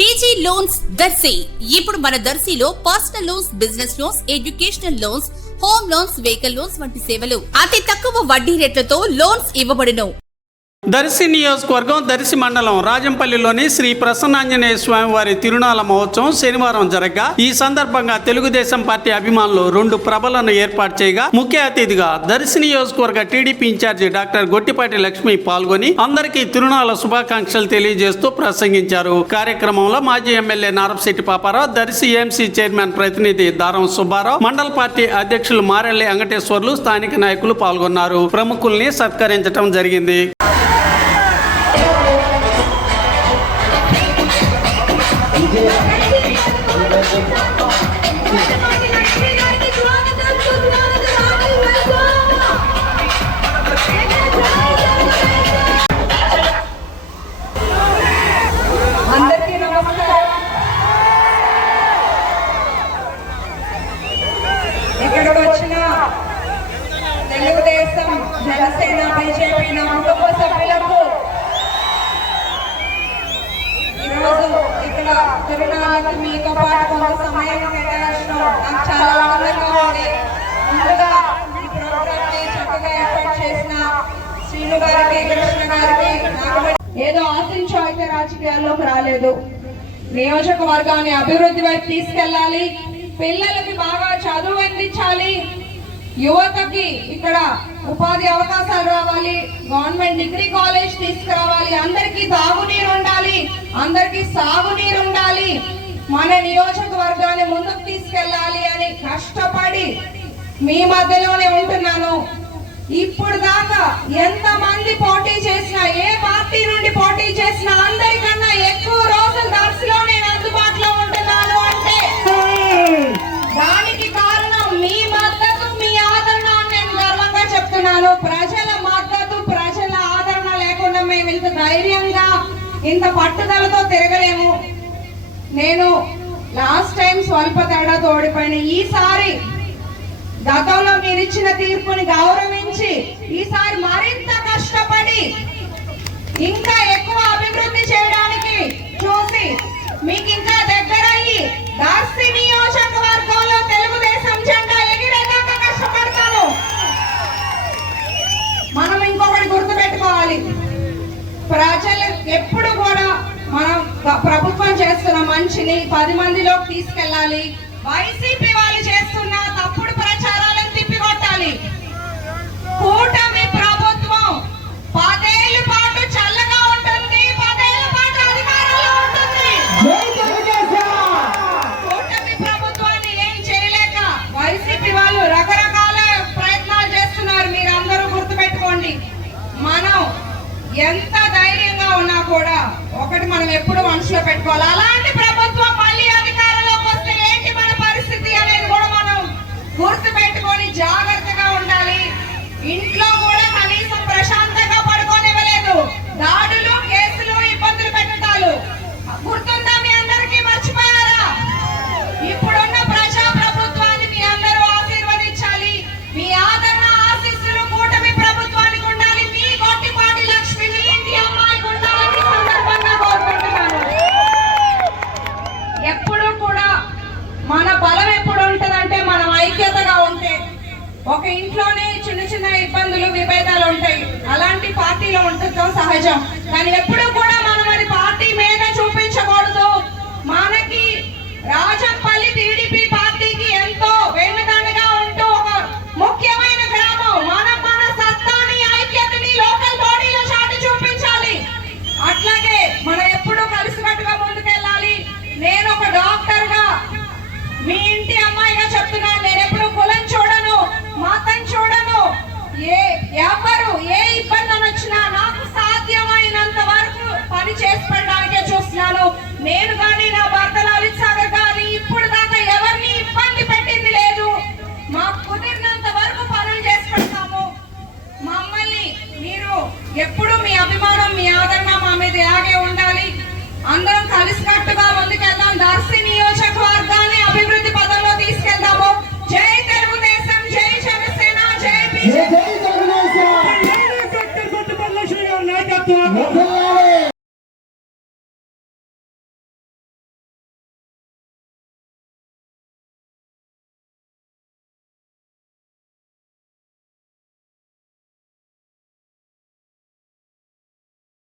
TG loans Darsi ఇప్పుడు మన దర్శిలో personal loans, business loans, educational loans, home loans, vehicle loans వంటి సేవలు అతి తక్కువ వడ్డీ రేట్లతో లోన్స్ ఇవ్వబడును. దర్శి నియోజకవర్గం దర్శి మండలం రాజంపల్లిలోని శ్రీ ప్రసన్నాంజనేయ స్వామి వారి తిరునాళ మహోత్సవం శనివారం జరగగా ఈ సందర్భంగా తెలుగుదేశం పార్టీ అభిమానులు 2 ప్రభలను ఏర్పాటు చేయగా ముఖ్య అతిథిగా దర్శి నియోజకవర్గ TDP incharge doctor Gottipati Lakshmi పాల్గొని అందరికీ తిరునాళ శుభాకాంక్షలు తెలియజేస్తూ ప్రసంగించారు. కార్యక్రమంలో మాజీ MLA Narapasetty Paparao, Darsi AMC chairman ప్రతినిధి దారం సుబ్బారావు, మండల పార్టీ అధ్యక్షులు మారెల్లి వెంకటేశ్వర్లు, స్థానిక నాయకులు పాల్గొన్నారు. ప్రముఖుల్ని సత్కరించడం జరిగింది. అందరికీ నమస్కారం. ఇక్కడ వచ్చిన తెలుగుదేశం, జనసేన, బీజేపీ నా కుటుంబ సభ్యులకు ఈరోజు ఇక్కడ తిరునాళ్ళకి మీతో పాటు కొంత సమయం కేటాయించడం నాకు చాలా ఆనందంగా ఉంది. ముందుగా ఈ ప్రోగ్రామ్ ని చక్కగా ఏర్పాటు చేసిన శ్రీను గారికి, కృష్ణ గారికి, ఏదో ఆశించో అయితే రాజకీయాల్లోకి రాలేదు. నియోజకవర్గాన్ని అభివృద్ధి వైపు తీసుకెళ్లాలి, పిల్లలకి బాగా చదువు అందించాలి, యువతకి ఇక్కడ ఉపాధి అవకాశాలు రావాలి, గవర్నమెంట్ డిగ్రీ కాలేజ్ తీసుకురావాలి, అందరికీ తాగునీరు ఉండాలి, అందరికీ సాగునీరు ఉండాలి, మన నియోజకవర్గాన్ని ముందుకు తీసుకెళ్లాలి అని కష్టపడి మీ మధ్యలోనే ఉంటున్నాను. ఇప్పుడు దాకా ఎంత మంది పోటీ చేసినా, ఏ పార్టీ నుండి పోటీ చేసినా అందరికన్నా ఎక్కువ రోజులు దర్శిలో నేను అందుబాటులో ఉంటున్నాను అంటే దానికి కారణం మీ మద్దతు, మీ ఆదరణ అని నేను గర్వంగా చెప్తున్నాను. ప్రజల మద్దతు, ప్రజల ఆదరణ లేకుండా మేము ఇంత ధైర్యంగా, ఇంత పట్టుదలతో తిరగలేము. నేను లాస్ట్ టైం స్వల్ప తేడాతో ఓడిపోయిన, ఈసారి గతంలో మీరు ఇచ్చిన తీర్పుని గౌరవించి ఈసారి మరింత కష్టపడి ఇంకా ఎక్కువ అభివృద్ధి చేయడానికి చూసి మీకు ఇంకా దగ్గరయ్యి దర్శి నియోజకవర్గంలో తెలుగుదేశం జెండా ఎగిరేదాకా కష్టపడతాను. మనం ఇంకొకటి గుర్తుపెట్టుకోవాలి, ప్రజలు ఎప్పుడు కూడా మనం ప్రభుత్వం చేస్తున్న మంచిని 10 మందిలోకి తీసుకెళ్ళాలి. వైసీపీ వాళ్ళు చేస్తున్న తప్పుడు ప్రచారాలను తిప్పికొట్టాలి. కూటమి ప్రభుత్వం 10 ఏళ్ల పాటు చల్లగా ఉంటుంది, 10 ఏళ్ల పాటు అధికారంలో ఉంటుంది. కూటమి ప్రభుత్వాన్ని ఏం చేయలేక వైసీపీ వాళ్ళు రకరకాల ప్రయత్నాలు చేస్తున్నారు. మీరందరూ గుర్తుపెట్టుకోండి, మనం ఎంత ధైర్యంగా ఉన్నా కూడా ఒకటి మనం ఎప్పుడు మనసులో పెట్టుకోవాలి, అలాంటి ప్రభుత్వం మళ్ళీ అధికారంలోకి వస్తే ఏంటి మన పరిస్థితి అనేది కూడా మనం గుర్తు పెట్టుకొని జాగ్రత్తగా ఉండాలి. ఇంట్లో కూడా కనీసం ప్రశాంతంగా పడుకోనివ్వలేదు, దాడులు, కేసులు, ఇబ్బందులు పెట్టడాలు గుర్తుందా? మీ అందరికీ మర్చిపోయారా? ఇప్పుడున్న ప్రజా ప్రభుత్వాన్ని మీ అందరూ ఆశీర్వదించాలి. మీ ఆదరణ, ఆశీస్సులు కూటమి ప్రభుత్వానికి ఉండాలి. మీ గొట్టిపాటి లక్ష్మి, మీ ఇంటి అమ్మాయికి ఉండాలని సందర్భంగా కోరుకుంటున్నాను. ఎప్పుడు కూడా మన బలం ఎప్పుడు ఉంటదంటే మనం ఐక్యతగా ఉంటే. ఒక ఇంట్లోనే చిన్న చిన్న ఇబ్బందులు, విభేదాలు ఉంటాయి, అలాంటి పార్టీలో ఉండటం సహజం. కానీ ఎప్పుడు కూడా మనం అది పార్టీ మీద చూపించకూడదు. మనకి రాజంపల్లి టీడీపీ పార్టీకి ఎంతో వెన్నుదన్నుగా ఉంటూ ఒక ముఖ్యమైన గ్రామం. మనం మన సత్తాని, ఐక్యతని లోకల్ బాడీలో చాటి చూపించాలి. అట్లాగే మనం ఎప్పుడూ కలిసికట్టుగా ముందుకెళ్ళాలి. నేను ఒక డాక్టర్ గా, మీ ఇంటి అమ్మాయిగా చెప్తున్నాను, నేను ఎప్పుడు కులం చూడను, మతం చూడను, ఏ